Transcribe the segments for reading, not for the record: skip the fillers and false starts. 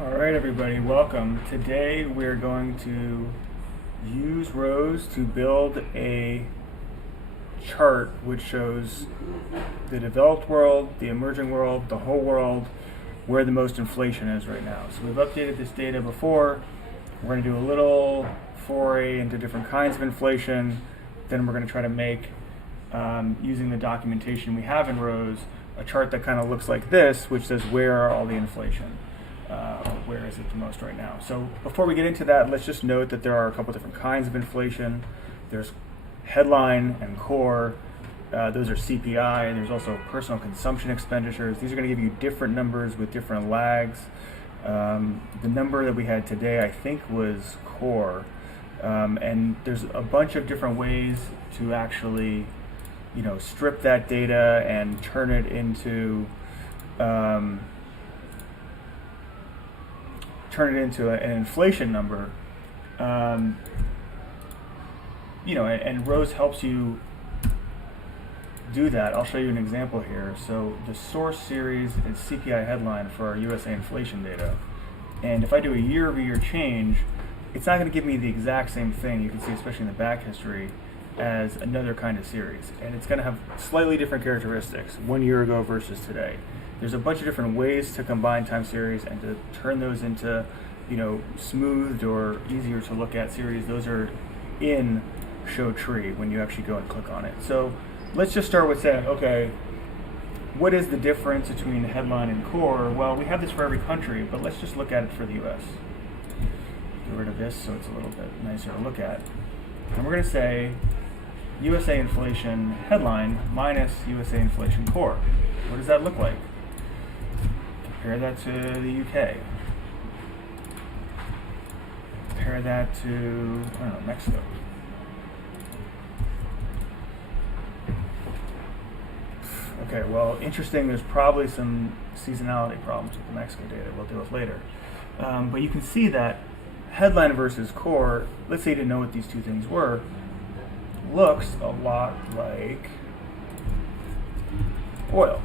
All right, everybody, welcome. Today we're going to use rows to build a chart which shows the developed world, the emerging world, the whole world, where the most inflation is right now. So we've updated this data before. We're going to do a little foray into different kinds of inflation. Then we're going to try to make, using the documentation we have in rows, a chart that kind of looks like this, which says where are all the inflation. Where is it the most right now? So before we get into that, let's just note that there are a couple different kinds of inflation. There's headline and core. Those are CPI. There's also personal consumption expenditures. These are going to give you different numbers with different lags. The number that we had today, I think, was core. And there's a bunch of different ways to actually, strip that data and turn it into an inflation number, and rows helps you do that. I'll show you an example here. So the source series is CPI headline for our USA inflation data, and if I do a year-over-year change, it's not going to give me the exact same thing you can see, especially in the back history, as another kind of series, and it's going to have slightly different characteristics 1 year ago versus today. There's a bunch of different ways to combine time series and to turn those into, smoothed or easier to look at series. Those are in Show Tree when you actually go and click on it. So let's just start with saying, okay, what is the difference between headline and core? Well, we have this for every country, but let's just look at it for the US. Get rid of this so it's a little bit nicer to look at. And we're going to say USA inflation headline minus USA inflation core. What does that look like? Compare that to the UK. Compare that to, Mexico. Okay, well, interesting, there's probably some seasonality problems with the Mexico data we'll deal with later. But you can see that headline versus core, let's say you didn't know what these two things were, looks a lot like oil.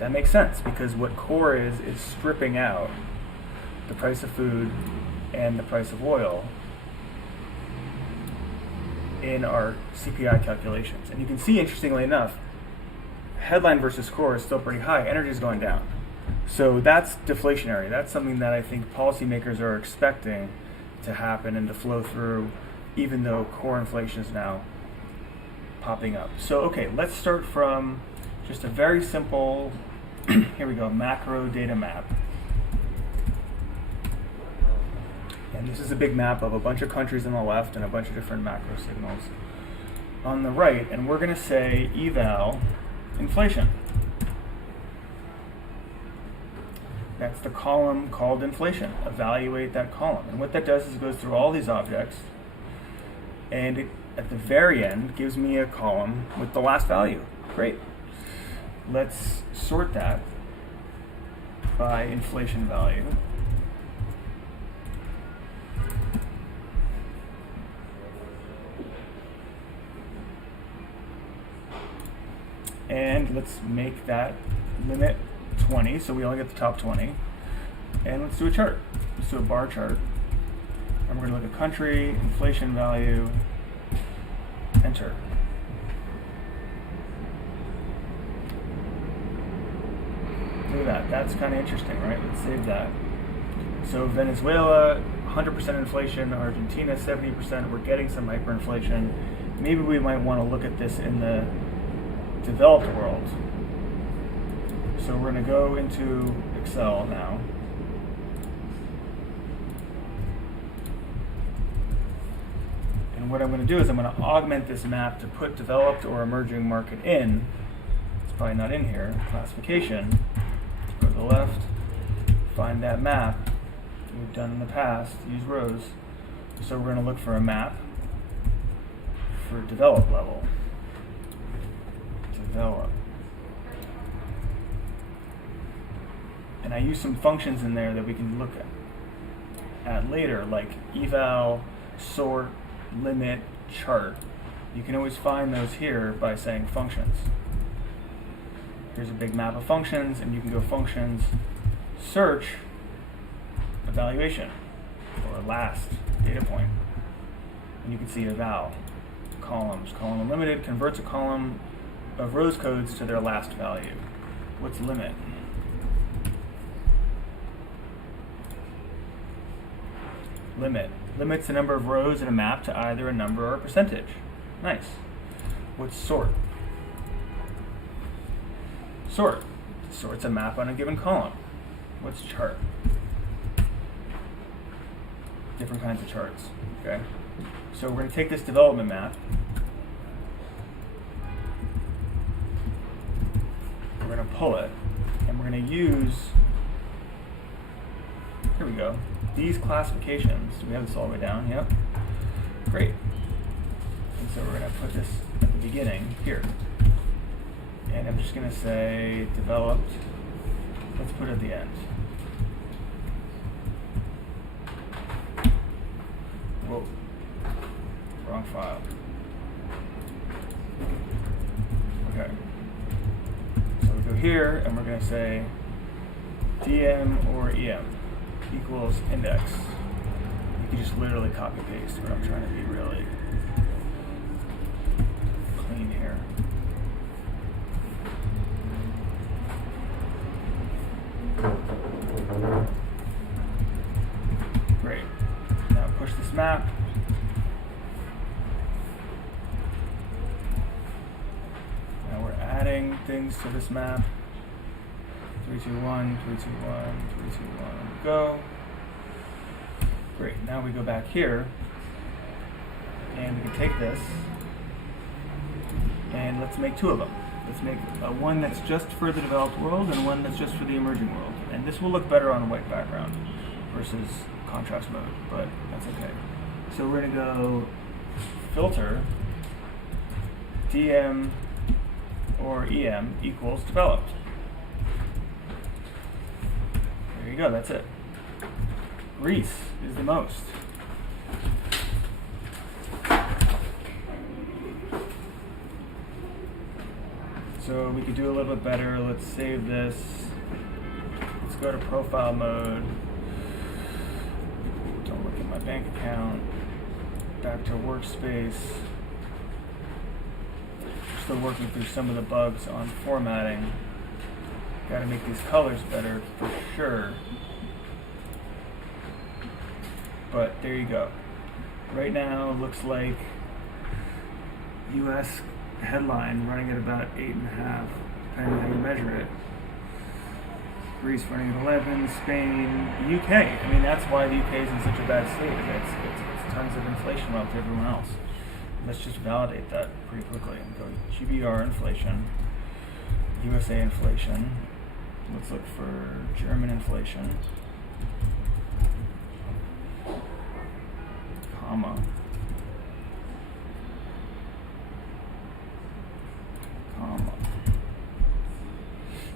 That makes sense because what core is stripping out the price of food and the price of oil in our CPI calculations. And you can see, interestingly enough, headline versus core is still pretty high. Energy is going down. So that's deflationary. That's something that I think policymakers are expecting to happen and to flow through, even though core inflation is now popping up. So, okay, let's start from just a very simple, here we go, macro data map. And this is a big map of a bunch of countries on the left and a bunch of different macro signals on the right. And we're going to say eval inflation. That's the column called inflation. Evaluate that column. And what that does is it goes through all these objects, and it, at the very end, gives me a column with the last value. Great. Let's sort that by inflation value. And let's make that limit 20, so we only get the top 20. And let's do a chart. Let's do a bar chart. And we're going to look at country, inflation value, enter. Look at that. That's kind of interesting, right? Let's save that. So Venezuela, 100% inflation. Argentina, 70%. We're getting some hyperinflation. Maybe we might want to look at this in the developed world. So we're going to go into Excel now. And what I'm going to do is I'm going to augment this map to put developed or emerging market in. It's probably not in here. Classification. Go to the left. Find that map we've done in the past. Use rows. So we're going to look for a map for developed level. Develop. And I use some functions in there that we can look at later, like eval, sort, limit, chart. You can always find those here by saying functions. Here's a big map of functions, and you can go functions, search evaluation, or last data point. And you can see eval, columns. Column unlimited converts a column of rows codes to their last value. What's limit? Limit. Limits the number of rows in a map to either a number or a percentage. Nice. What's sort? Sort. Sorts a map on a given column. What's chart? Different kinds of charts. Okay. So we're going to take this development map. We're going to pull it, and we're going to use, here we go, these classifications. Do we have this all the way down? Yep. Great. And so we're going to put this at the beginning here. And I'm just going to say developed. Let's put it at the end. Whoa. Wrong file. Okay. So we go here, and we're going to say DM or EM equals index. You can just literally copy paste, but I'm trying to be really clean here. Great. Now push this map. Now we're adding things to this map. 3, 2, 1, 3, 2, 1, 3, 2, 1, go. Great, now we go back here, and we can take this, and let's make two of them. Let's make one that's just for the developed world and one that's just for the emerging world. And this will look better on a white background versus contrast mode, but that's okay. So we're gonna go filter DM or EM equals developed. There you go, that's it. Greece is the most. So we could do a little bit better. Let's save this. Let's go to profile mode. Don't look at my bank account. Back to workspace. Still working through some of the bugs on formatting. Got to make these colors better for sure. But there you go. Right now it looks like US headline running at about 8.5, depending on how you measure it. Greece running at 11, Spain, the UK. I mean, that's why the UK is in such a bad state. It's tons of inflation relative to everyone else. Let's just validate that pretty quickly and go GBR inflation, USA inflation. Let's look for German inflation, comma.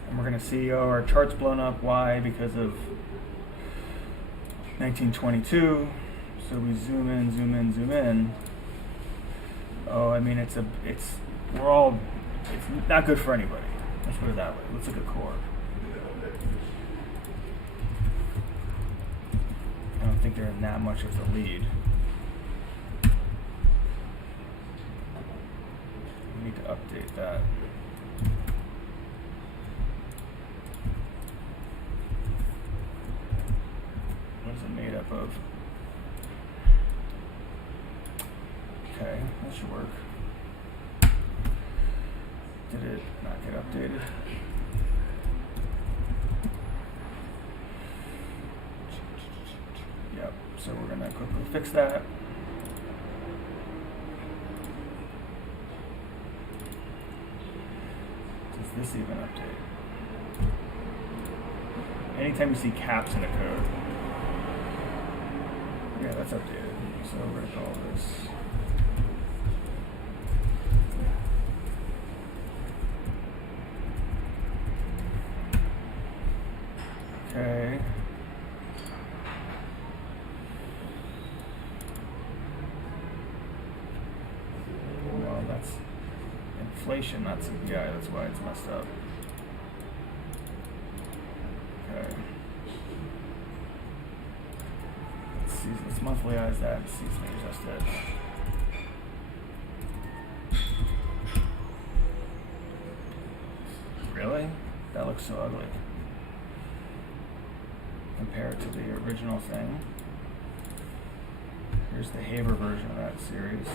And we're going to see, oh, our chart's blown up. Why? Because of 1922. So we zoom in, zoom in, zoom in. Oh, I mean, it's not good for anybody. Let's put it that way. Let's look at core. I don't think they're in that much of the lead. We need to update that. What is it made up of? Okay, that should work. Did it not get updated? Yep, so we're gonna quickly fix that. Does this even update? Anytime you see caps in a code. Yeah, that's updated. So we're gonna call this okay. Well, that's inflation, not CPI. That's why it's messed up. Okay. monthlyized that and see if we adjust it. Really? That looks so ugly. Compared to the original thing. Here's the Haber version of that series.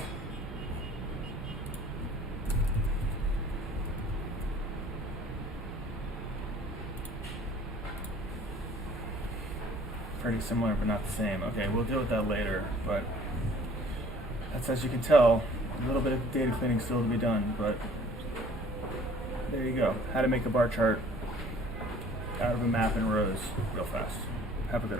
Pretty similar, but not the same. Okay, we'll deal with that later, but that's, as you can tell, a little bit of data cleaning still to be done, but there you go. How to make a bar chart out of a map in rows real fast. Have a good one.